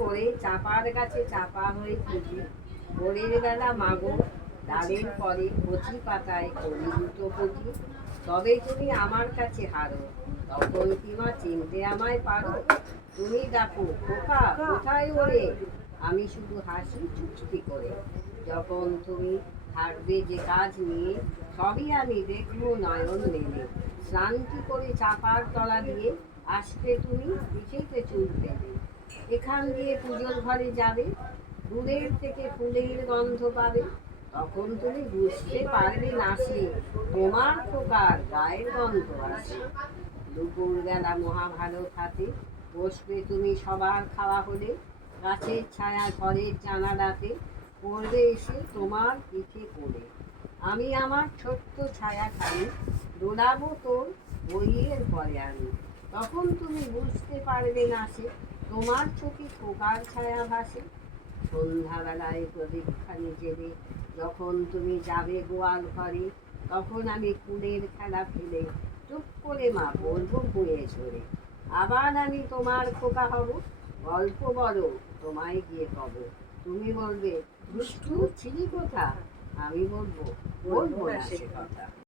করে চাপার গাছে চাপা হয়ে খুঁজি, ভোরের বেলা মাগো ডালের পরে কচি পাতায় করি দুটো পুঁজি। তবে তুমি আমার কাছে হারো, তখন কি মা চিনতে আমায় পারো? তুমি ডাকো খোকা কোথায় ওরে, আমি শুধু হাসি চুপটি করে। যখন তুমি থাকবে যে কাজ নিয়ে, সবই আমি দেখবো নয়ন মেলে। শ্রান্তি করে চাপার তলা দিয়ে আসবে তুমি, পিঠেতে চুল ফেলে। এখান দিয়ে পুজোর ঘরে যাবে, দূরের থেকে ফুলের গন্ধ পাবে। তখন তুমি বুঝতে পারবে না সে তোমার খোকার গায়ের গন্ধ আসে। দুপুর বেলা মহাভারত হাতে বসবে তুমি সবার খাওয়া হলে, গাছের ছায়া ঘরের জানালাতে পড়বে এসে তোমার পিঠে পড়ে। আমি আমার ছোট্ট ছায়াখানি দোলাবো তোর বইয়ের পরে আমি। তখন তুমি বুঝতে পারবে না সে তোমার চোখে খোকার ছায়া ভাসে। সন্ধ্যাবেলায় প্রদীপখানি জেলে যখন তুমি যাবে গোয়াল ঘরে, তখন আমি কুলের খেলা ফেলে চুপ করে মা বলবো বয়ে ঝরে। আবার আমি তোমার খোকা হব, গল্প বড় তোমায় গিয়ে কব। তুমি বলবে দুষ্টু ছিলি কোথা, আমি বলবো বলবো না সে কথা।